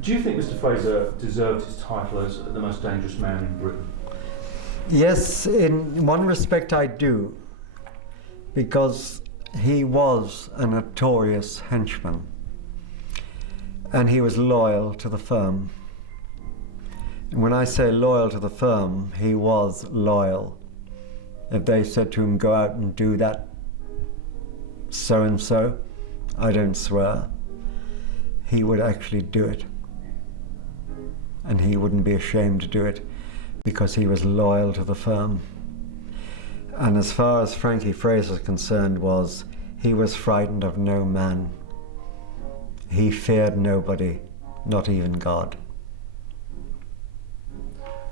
Do you think Mr. Fraser deserved his title as the most dangerous man in Britain? Yes, in one respect I do, because he was a notorious henchman and he was loyal to the firm. And when I say loyal to the firm, he was loyal. If they said to him, go out and do that so-and-so, I don't swear, he would actually do it. And he wouldn't be ashamed to do it because he was loyal to the firm. And as far as Frankie Fraser is concerned, he was frightened of no man. He feared nobody, not even God.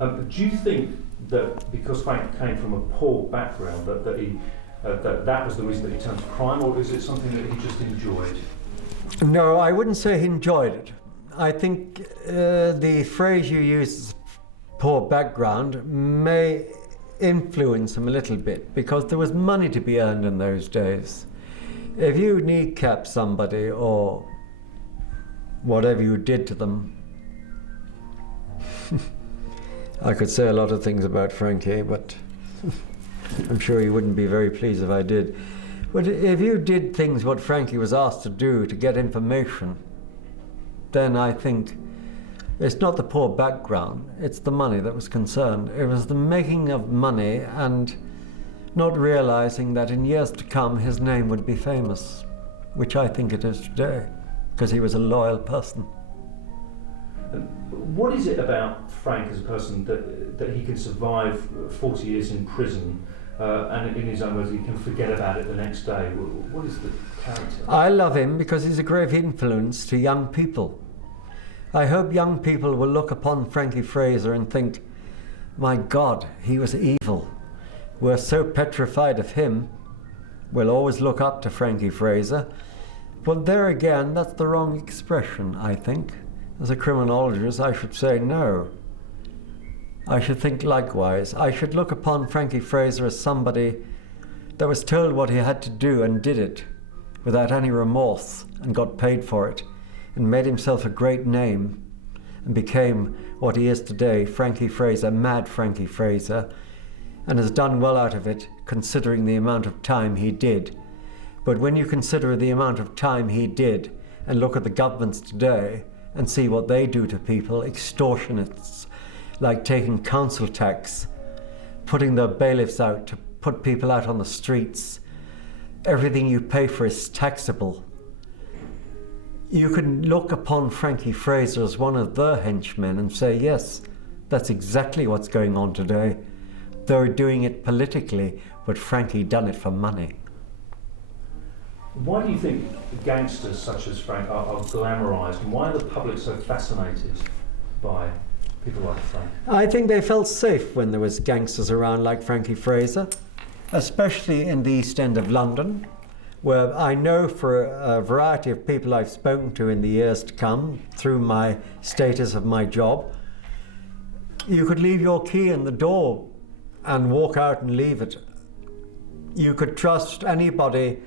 Do you think that because Frank came from a poor background, that was the reason that he turned to crime, or is it something that he just enjoyed? No, I wouldn't say he enjoyed it. I think the phrase you use, poor background, may influence him a little bit, because there was money to be earned in those days. If you kneecap somebody or whatever you did to them, I could say a lot of things about Frankie, but I'm sure he wouldn't be very pleased if I did. But if you did things what Frankie was asked to do to get information, then I think it's not the poor background, it's the money that was concerned. It was the making of money and not realizing that in years to come his name would be famous, which I think it is today, because he was a loyal person. What is it about Frank as a person that he can survive 40 years in prison and in his own words he can forget about it the next day? What is the character? I love him because he's a great influence to young people. I hope young people will look upon Frankie Fraser and think, my God, he was evil. We're so petrified of him. We'll always look up to Frankie Fraser. But there again, that's the wrong expression, I think. As a criminologist, I should say no. I should think likewise. I should look upon Frankie Fraser as somebody that was told what he had to do and did it without any remorse and got paid for it and made himself a great name and became what he is today, Frankie Fraser, Mad Frankie Fraser, and has done well out of it considering the amount of time he did. But when you consider the amount of time he did and look at the governments today and see what they do to people, extortionists, like taking council tax, putting their bailiffs out to put people out on the streets. Everything you pay for is taxable. You can look upon Frankie Fraser as one of their henchmen and say, yes, that's exactly what's going on today. They're doing it politically, but Frankie done it for money. Why do you think gangsters such as Frank are glamorised, and why are the public so fascinated by people like Frank? I think they felt safe when there was gangsters around like Frankie Fraser, especially in the East End of London, where I know for a variety of people I've spoken to in the years to come, through my status of my job, you could leave your key in the door and walk out and leave it. You could trust anybody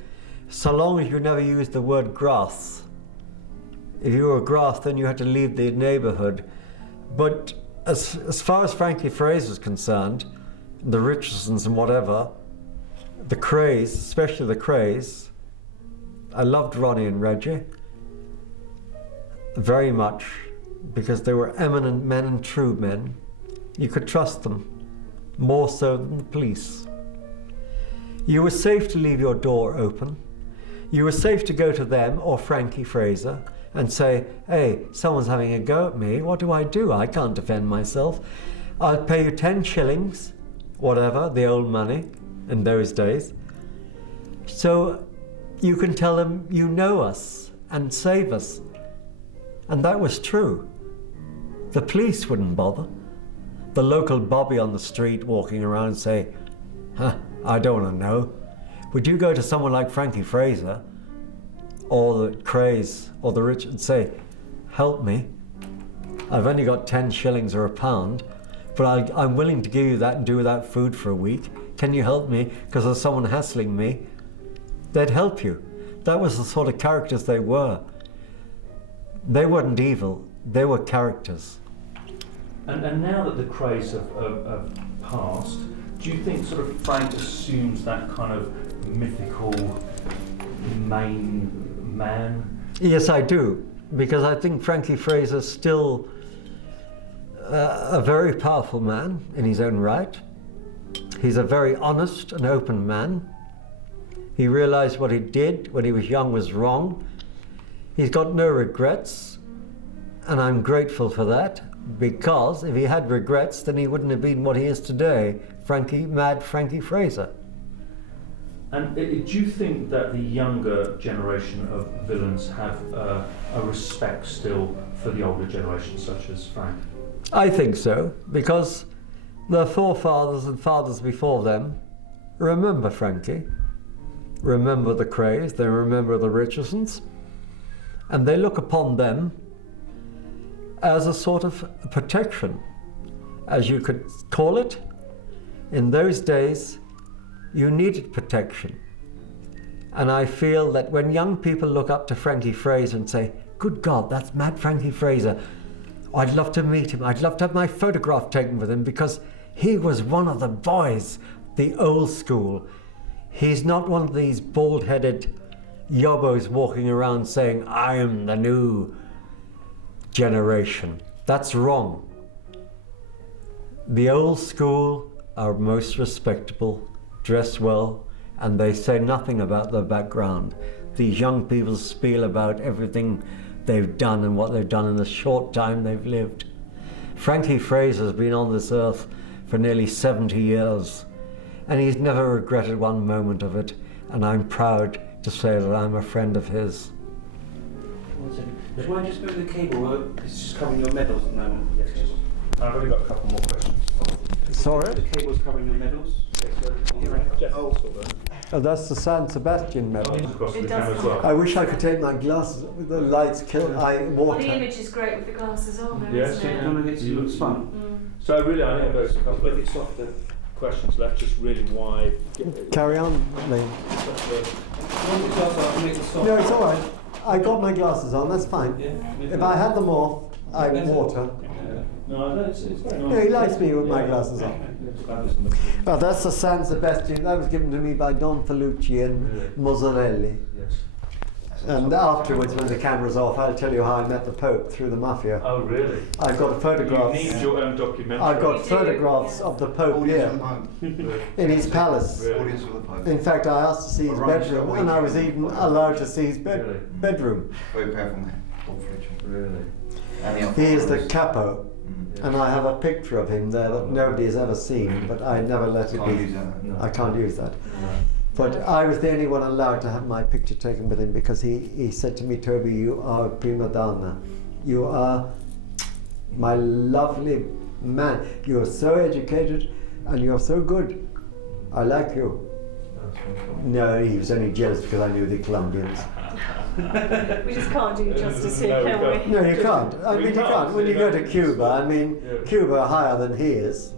so long as you never used the word grass. If you were grass, then you had to leave the neighbourhood. But as far as Frankie Fraser is concerned, the Richardsons and whatever, the Krays, especially the Krays, I loved Ronnie and Reggie very much because they were eminent men and true men. You could trust them, more so than the police. You were safe to leave your door open. You were safe to go to them or Frankie Fraser and say, hey, someone's having a go at me. What do? I can't defend myself. I'll pay you 10 shillings, whatever, the old money in those days. So you can tell them you know us and save us. And that was true. The police wouldn't bother. The local bobby on the street walking around and say, I don't want to know. Would you go to someone like Frankie Fraser or the Krays or the Richardsons and say, help me, I've only got 10 shillings or a pound, but I'm willing to give you that and do without food for a week. Can you help me because there's someone hassling me? They'd help you. That was the sort of characters they were. They weren't evil. They were characters. And now that the Krays have passed, do you think sort of Frank assumes that kind of mythical main man? Yes, I do, because I think Frankie Fraser's still a very powerful man in his own right. He's a very honest and open man. He realized what he did when he was young was wrong. He's got no regrets, and I'm grateful for that, because if he had regrets, then he wouldn't have been what he is today, Mad Frankie Fraser. And do you think that the younger generation of villains have a respect still for the older generation, such as Frank? I think so, because their forefathers and fathers before them remember Frankie, remember the Krays, they remember the Richardsons, and they look upon them as a sort of protection, as you could call it. In those days, you needed protection. And I feel that when young people look up to Frankie Fraser and say, good God, that's Mad Frankie Fraser, I'd love to meet him, I'd love to have my photograph taken with him, because he was one of the boys, the old school. He's not one of these bald-headed yobbos walking around saying, I'm the new generation. That's wrong. The old school are most respectable, dress well, and they say nothing about their background. These young people spiel about everything they've done and what they've done in the short time they've lived. Frankie Fraser's been on this earth for nearly 70 years, and he's never regretted one moment of it, and I'm proud to say that I'm a friend of his. One second. Do you mind just moving the cable? It's just covering your medals at the moment. Yes. I've only got a couple more questions. Sorry? The cable's covering your medals. Oh, that's the San Sebastian medal. Across the It camera does as well. I wish I could take my glasses with the lights kill water. The image is great with the glasses on, though, Yes, isn't it? No, it's You look fun. So really, I think there's a couple Make of it softer. questions left. Just really why? Carry on, Lee. Make it softer. No, it's all right. I got my glasses on, that's fine. Yeah. If I had them off, I'd water. No, it's very nice. No, he likes me with my glasses on. Oh, that's the San Sebastian. That was given to me by Don Felucci and Mozzarelli. Yes. And afterwards, when the camera's off, I'll tell you how I met the Pope through the Mafia. Oh, really? I've got photographs. You need your own documentary. I've got You do, photographs yeah. of the Pope here in his palace. Really? In fact, I asked to see his bedroom, and I was even allowed to see his Really? bedroom. Very powerful man. Really? He is the capo, and I have a picture of him there that nobody has ever seen, but I never let it be. I can't use that. But I was the only one allowed to have my picture taken with him, because he said to me, Toby, you are a prima donna. You are my lovely man. You are so educated and you are so good. I like you. No, he was only jealous because I knew the Colombians. We just can't do justice here, No, we can we? No, you can't. I mean, you can't. When you go to Cuba, I mean, Cuba are higher than he is.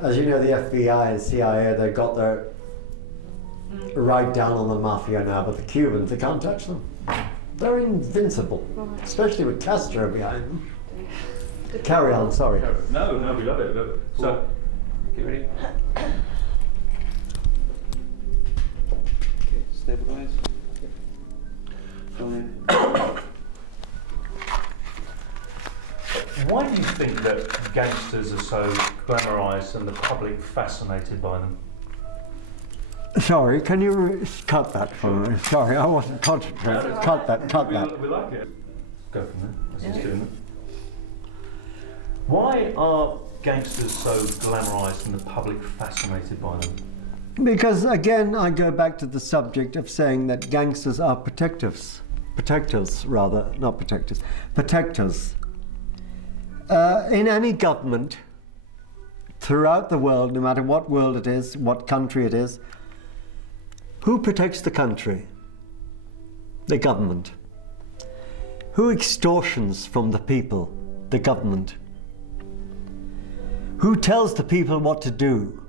As you know, the FBI and CIA, they've got their right down on the Mafia now, but the Cubans, they can't touch them. They're invincible, especially with Castro behind them. Carry on, sorry. No, we love it. So, Get ready. Okay, stabilise. Fine. why do you think that gangsters are so glamorised and the public fascinated by them? Sorry, can you cut that for me? Sorry, I wasn't concentrating. Cut that. We like it. Go from there. Let's just do it. Why are gangsters so glamorised and the public fascinated by them? Because again, I go back to the subject of saying that gangsters are protectors. Protectors, rather, not protectors. Protectors. In any government, throughout the world, no matter what world it is, what country it is, who protects the country? The government. Who extortions from the people? The government. Who tells the people what to do?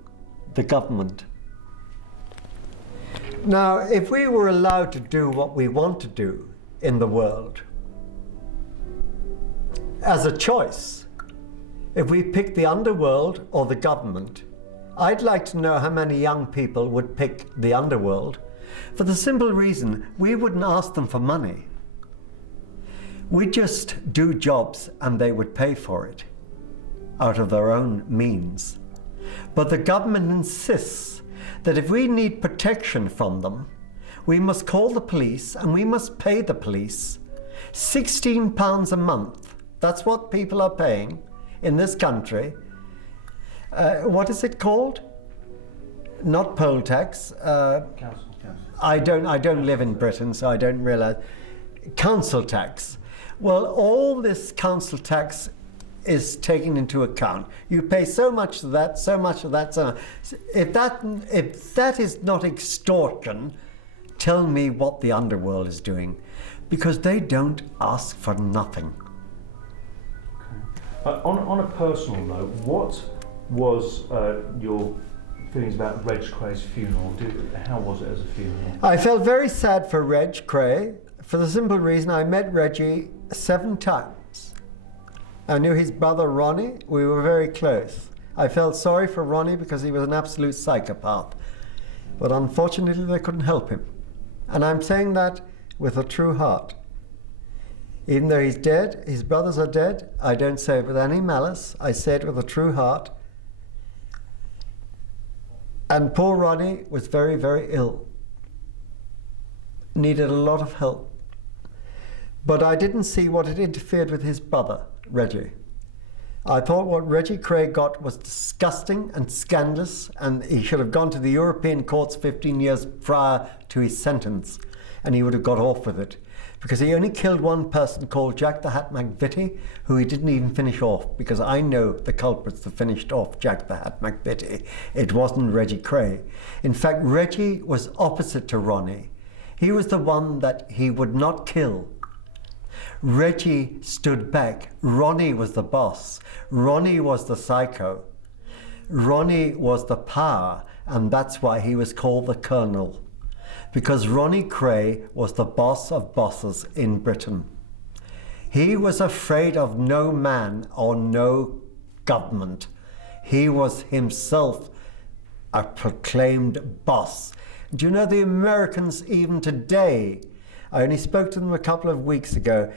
The government. Now, if we were allowed to do what we want to do in the world, as a choice, if we pick the underworld or the government, I'd like to know how many young people would pick the underworld, for the simple reason we wouldn't ask them for money. We'd just do jobs and they would pay for it out of their own means. But the government insists that if we need protection from them, we must call the police and we must pay the police £16 a month. That's what people are paying in this country. What is it called? Not poll tax. Council. I don't live in Britain, so I don't realise. Council tax. Well, all this council tax is taken into account. You pay so much of that, so much of that. So if that is not extortion, tell me what the underworld is doing, because they don't ask for nothing. Okay. On a personal note, what was your feelings about Reg Kray's funeral? How was it as a funeral? I felt very sad for Reg Kray, for the simple reason I met Reggie 7 times. I knew his brother Ronnie. We were very close. I felt sorry for Ronnie because he was an absolute psychopath. But unfortunately, they couldn't help him. And I'm saying that with a true heart. Even though he's dead, his brothers are dead, I don't say it with any malice. I say it with a true heart. And poor Ronnie was very, very ill. Needed a lot of help. But I didn't see what had interfered with his brother, Reggie. I thought what Reggie Kray got was disgusting and scandalous, and he should have gone to the European courts 15 years prior to his sentence, and he would have got off with it. Because he only killed one person called Jack the Hat McVitie, who he didn't even finish off, because I know the culprits that finished off Jack the Hat McVitie. It wasn't Reggie Kray. In fact, Reggie was opposite to Ronnie. He was the one that he would not kill. Reggie stood back. Ronnie was the boss. Ronnie was the psycho. Ronnie was the power, and that's why he was called the Colonel. Because Ronnie Kray was the boss of bosses in Britain. He was afraid of no man or no government. He was himself a proclaimed boss. Do you know the Americans even today, I only spoke to them a couple of weeks ago,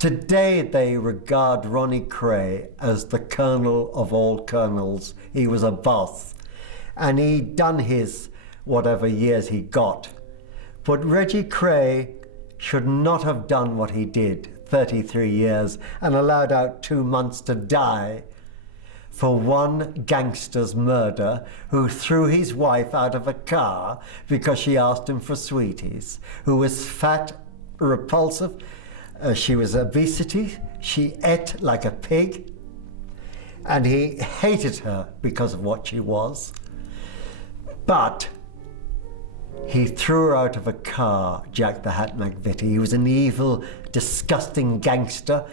today they regard Ronnie Kray as the colonel of all colonels. He was a boss. And he'd done his whatever years he got. But Reggie Kray should not have done what he did, 33 years, and allowed out 2 months to die for one gangster's murder who threw his wife out of a car because she asked him for sweeties, who was fat, repulsive, she was obesity, she ate like a pig, and he hated her because of what she was. But he threw her out of a car, Jack the Hat McVitie. He was an evil, disgusting gangster.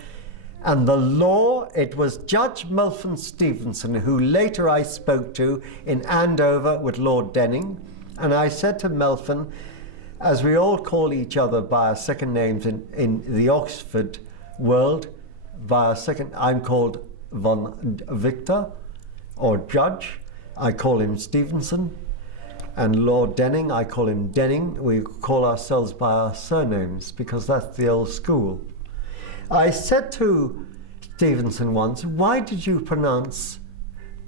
And the law, it was Judge Melvin Stevenson, who later I spoke to in Andover with Lord Denning. And I said to Melvin, as we all call each other by our second names in the Oxford world, by our second, I'm called Von Victor, or Judge. I call him Stevenson. And Lord Denning, I call him Denning. We call ourselves by our surnames because that's the old school. I said to Stevenson once, why did you pronounce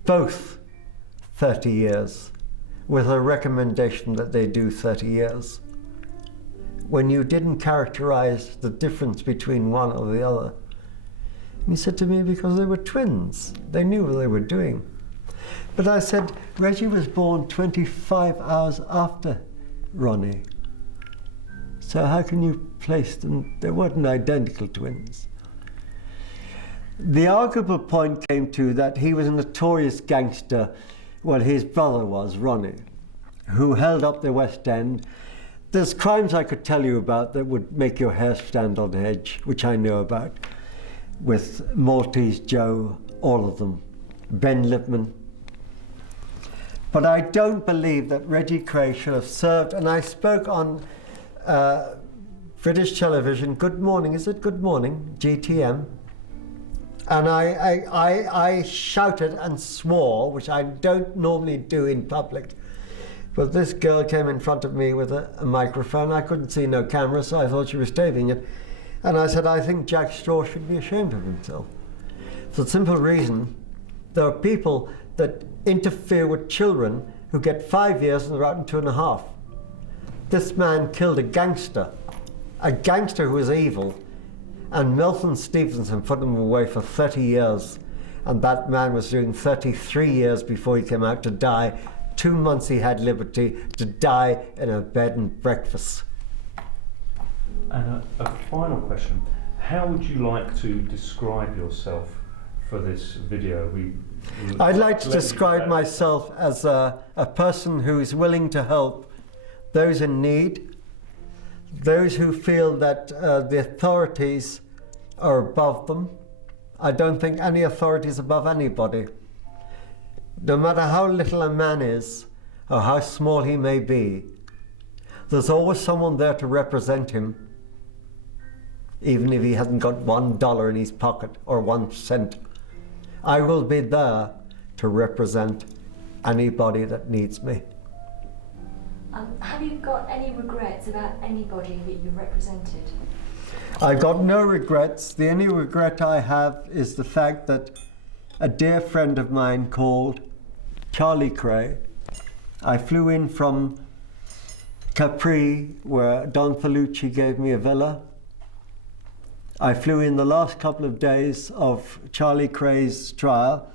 both 30 years with a recommendation that they do 30 years when you didn't characterize the difference between one or the other? And he said to me, because they were twins. They knew what they were doing. But I said, Reggie was born 25 hours after Ronnie. So how can you place them? They weren't identical twins. The arguable point came to that he was a notorious gangster, well, his brother was, Ronnie, who held up the West End. There's crimes I could tell you about that would make your hair stand on edge, which I know about, with Maltese Joe, all of them, Ben Lipman. But I don't believe that Reggie Kray should have served, and I spoke on British television, Good Morning, is it Good Morning, GTM? And I shouted and swore, which I don't normally do in public. But this girl came in front of me with a microphone. I couldn't see no camera, so I thought she was taping it. And I said, I think Jack Straw should be ashamed of himself. For the simple reason, there are people that interfere with children who get 5 years and they're out in 2.5. This man killed a gangster who was evil, and Milton Stevenson put him away for 30 years. And that man was doing 33 years before he came out to die. 2 months he had liberty to die in a bed and breakfast. And a final question. How would you like to describe yourself for this video? I'd like to describe myself as a person who is willing to help those in need, those who feel that the authorities are above them. I don't think any authority is above anybody. No matter how little a man is, or how small he may be, there's always someone there to represent him, even if he hasn't got $1 in his pocket or 1 cent. I will be there to represent anybody that needs me. Have you got any regrets about anybody that you've represented? I've got no regrets. The only regret I have is the fact that a dear friend of mine called Charlie Kray. I flew in from Capri, where Don Felucci gave me a villa. I flew in the last couple of days of Charlie Kray's trial,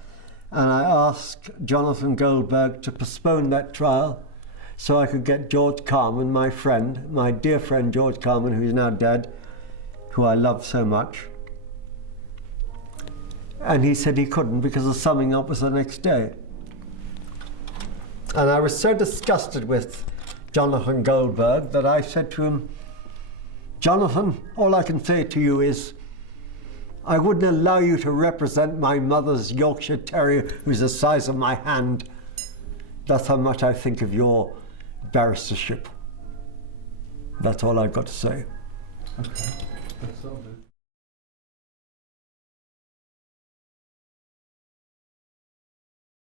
and I asked Jonathan Goldberg to postpone that trial so I could get George Carmen, my friend, my dear friend George Carmen, who's now dead, who I love so much. And he said he couldn't because the summing up was the next day. And I was so disgusted with Jonathan Goldberg that I said to him, Jonathan, all I can say to you is, I wouldn't allow you to represent my mother's Yorkshire Terrier who's the size of my hand. That's how much I think of your barristership. That's all I've got to say. Okay, that's all good.